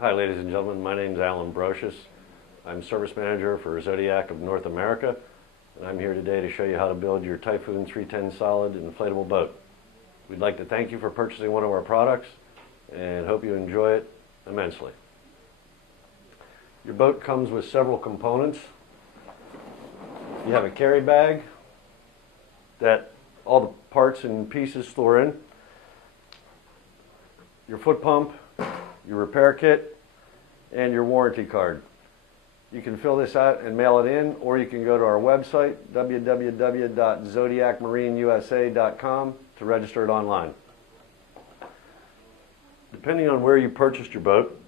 Hi ladies and gentlemen, my name is Alan Brocious. I'm Service Manager for Zodiac of North America, and I'm here today to show you how to build your Typhoon 310 solid inflatable boat. We'd like to thank you for purchasing one of our products and hope you enjoy it immensely. Your boat comes with several components. You have a carry bag that all the parts and pieces store in, your foot pump, your repair kit, and your warranty card. You can fill this out and mail it in, or you can go to our website, www.zodiacmarineusa.com, to register it online. Depending on where you purchased your boat,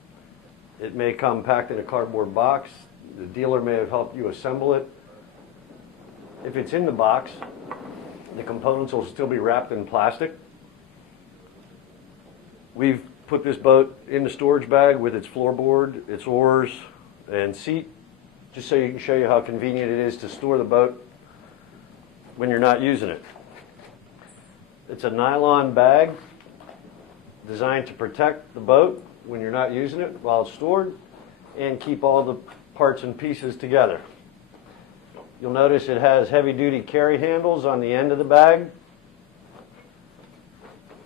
it may come packed in a cardboard box. The dealer may have helped you assemble it. If it's in the box, the components will still be wrapped in plastic. We've put this boat in the storage bag with its floorboard, its oars, and seat, just so you can show you how convenient it is to store the boat when you're not using it. It's a nylon bag designed to protect the boat when you're not using it while it's stored and keep all the parts and pieces together. You'll notice it has heavy-duty carry handles on the end of the bag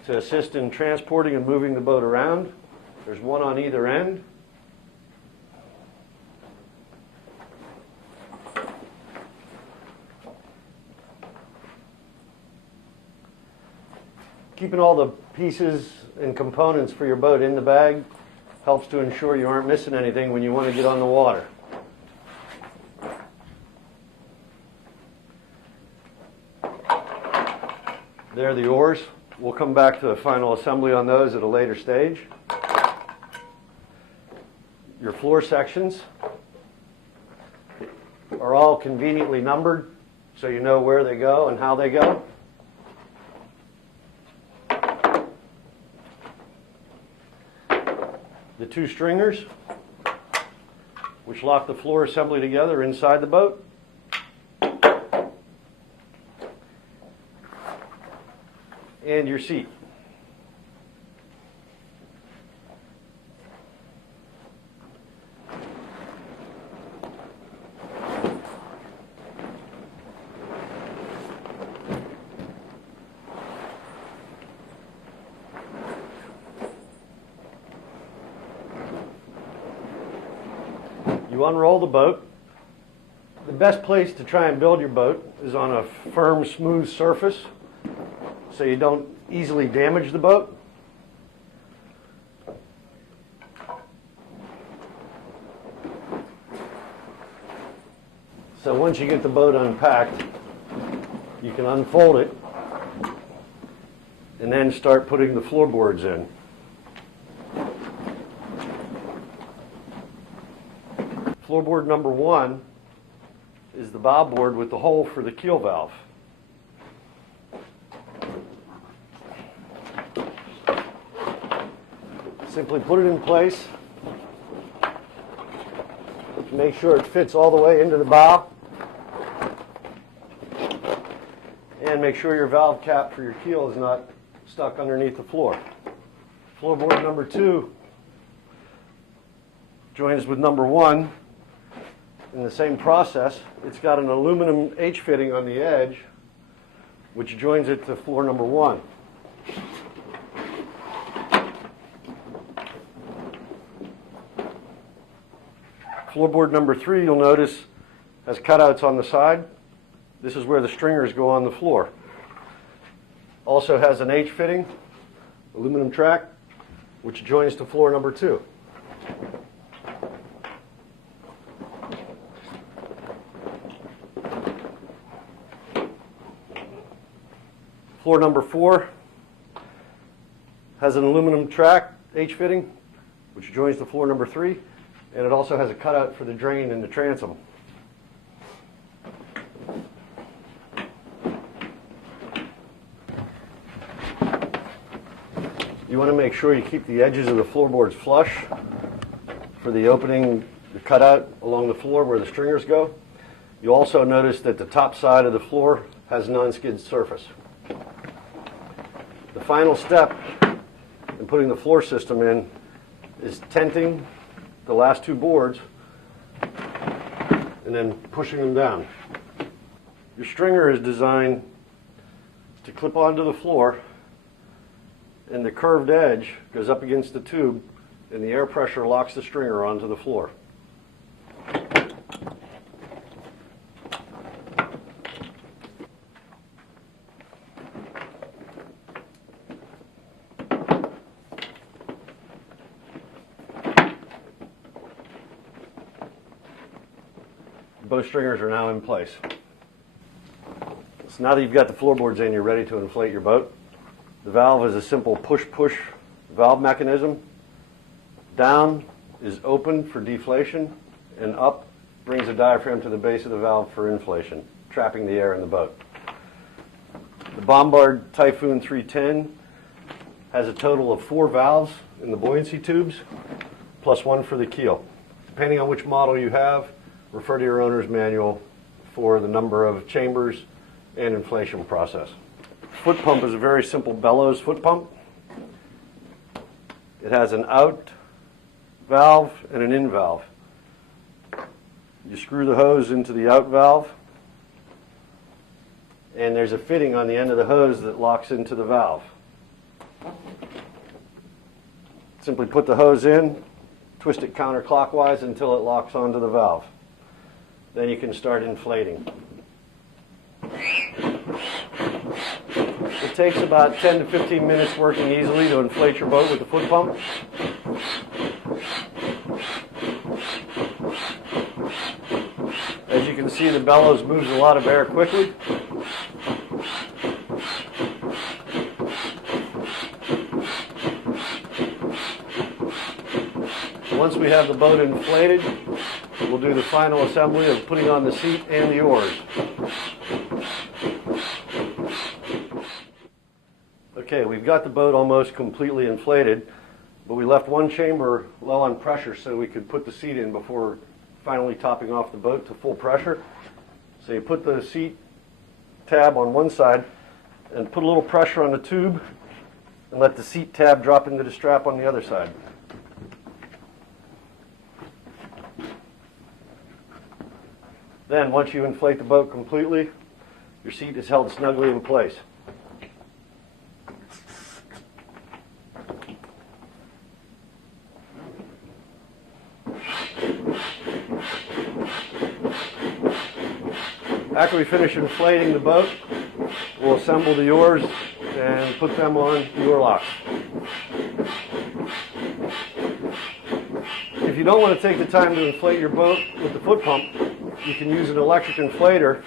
to assist in transporting and moving the boat around. There's one on either end. Keeping all the pieces and components for your boat in the bag helps to ensure you aren't missing anything when you want to get on the water. There are the oars. We'll come back to the final assembly on those at a later stage. Your floor sections are all conveniently numbered so you know where they go and how they go. The two stringers, which lock the floor assembly together inside the boat. And your seat. You unroll the boat. The best place to try and build your boat is on a firm, smooth surface, so you don't easily damage the boat. So once you get the boat unpacked, you can unfold it and then start putting the floorboards in. Floorboard number one is the bow board with the hole for the keel valve. Simply put it in place. Make sure it fits all the way into the bow. And make sure your valve cap for your keel is not stuck underneath the floor. Floorboard number two joins with number one in the same process. It's got an aluminum H fitting on the edge, which joins it to floor number one. Floorboard number three, you'll notice, has cutouts on the side. This is where the stringers go on the floor. Also has an H fitting, aluminum track, which joins to floor number two. Floor number four has an aluminum track, H fitting, which joins to floor number three. And it also has a cutout for the drain and the transom. You want to make sure you keep the edges of the floorboards flush for the opening, the cutout along the floor where the stringers go. You also notice that the top side of the floor has non-skid surface. The final step in putting the floor system in is tenting the last two boards and then pushing them down. Your stringer is designed to clip onto the floor, and the curved edge goes up against the tube, and the air pressure locks the stringer onto the floor. Both stringers are now in place. So now that you've got the floorboards in, you're ready to inflate your boat. The valve is a simple push-push valve mechanism. Down is open for deflation, and up brings the diaphragm to the base of the valve for inflation, trapping the air in the boat. The Bombard Typhoon 310 has a total of 4 valves in the buoyancy tubes, plus 1 for the keel. Depending on which model you have, refer to your owner's manual for the number of chambers and inflation process. Foot pump is a very simple bellows foot pump. It has an out valve and an in valve. You screw the hose into the out valve, and there's a fitting on the end of the hose that locks into the valve. Simply put the hose in, twist it counterclockwise until it locks onto the valve. Then you can start inflating. It takes about 10 to 15 minutes working easily to inflate your boat with the foot pump. As you can see, the bellows moves a lot of air quickly. Once we have the boat inflated, we'll do the final assembly of putting on the seat and the oars. Okay, we've got the boat almost completely inflated, but we left one chamber low on pressure so we could put the seat in before finally topping off the boat to full pressure. So you put the seat tab on one side and put a little pressure on the tube and let the seat tab drop into the strap on the other side. Then, once you inflate the boat completely, your seat is held snugly in place. After we finish inflating the boat, we'll assemble the oars and put them on the oar locks. If you don't want to take the time to inflate your boat with the foot pump, you can use an electric inflator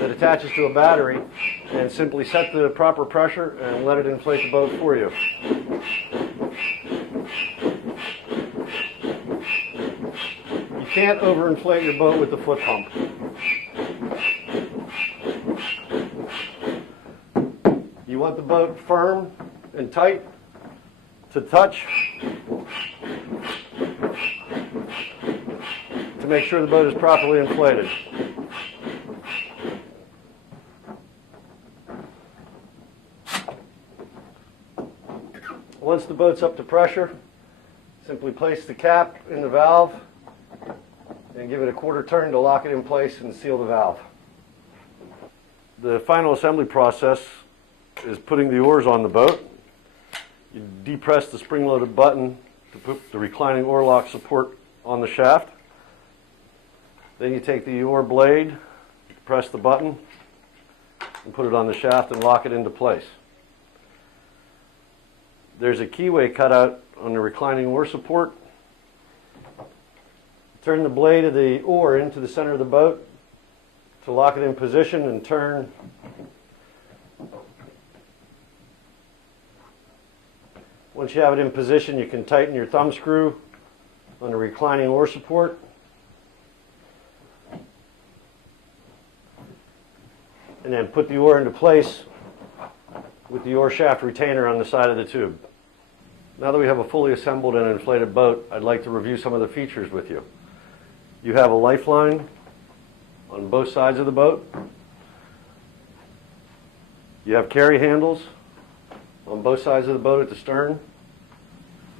that attaches to a battery and simply set the proper pressure and let it inflate the boat for you. You can't overinflate your boat with the foot pump. You want the boat firm and tight to touch to make sure the boat is properly inflated. Once the boat's up to pressure, simply place the cap in the valve and give it a quarter turn to lock it in place and seal the valve. The final assembly process is putting the oars on the boat. You depress the spring-loaded button to put the reclining oar lock support on the shaft. Then you take the oar blade, press the button, and put it on the shaft and lock it into place. There's a keyway cutout on the reclining oar support. Turn the blade of the oar into the center of the boat to lock it in position and turn. Once you have it in position, you can tighten your thumb screw on the reclining oar support. And then put the oar into place with the oar shaft retainer on the side of the tube. Now that we have a fully assembled and inflated boat, I'd like to review some of the features with you. You have a lifeline on both sides of the boat. You have carry handles on both sides of the boat at the stern.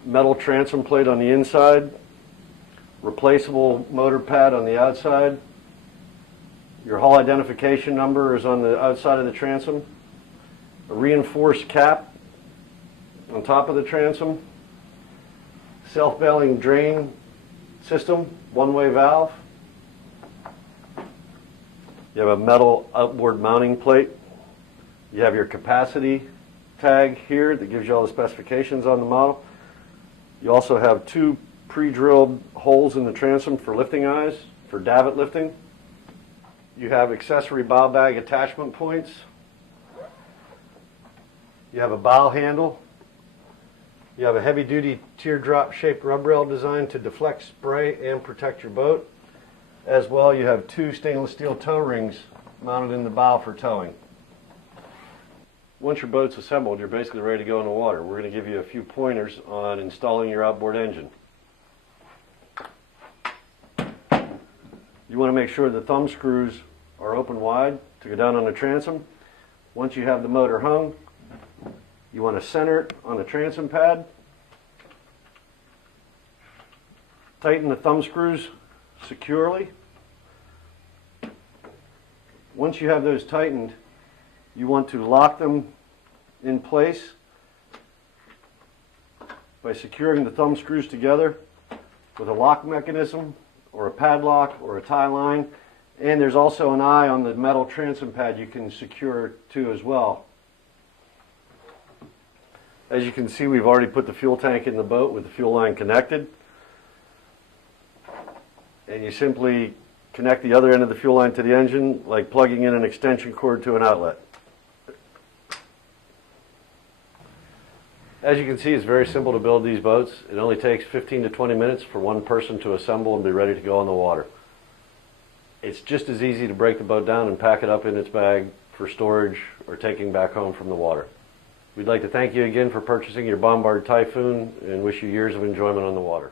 metal transom plate on the inside, replaceable motor pad on the outside. Your hull identification number is on the outside of the transom. A reinforced cap on top of the transom. Self-bailing drain system, one-way valve. You have a metal outboard mounting plate. You have your capacity tag here that gives you all the specifications on the model. You also have two pre-drilled holes in the transom for lifting eyes, for davit lifting. You have accessory bow bag attachment points. You have a bow handle. You have a heavy-duty teardrop-shaped rub rail designed to deflect spray and protect your boat. As well, you have two stainless steel tow rings mounted in the bow for towing. Once your boat's assembled, you're basically ready to go in the water. We're going to give you a few pointers on installing your outboard engine. You want to make sure the thumb screws are open wide to go down on the transom. Once you have the motor hung, you want to center it on the transom pad. Tighten the thumb screws securely. Once you have those tightened, you want to lock them in place by securing the thumb screws together with a lock mechanism or a padlock or a tie line. And there's also an eye on the metal transom pad you can secure to as well. As you can see, we've already put the fuel tank in the boat with the fuel line connected. And you simply connect the other end of the fuel line to the engine like plugging in an extension cord to an outlet. As you can see, it's very simple to build these boats. It only takes 15 to 20 minutes for one person to assemble and be ready to go on the water. It's just as easy to break the boat down and pack it up in its bag for storage or taking back home from the water. We'd like to thank you again for purchasing your Bombard Typhoon and wish you years of enjoyment on the water.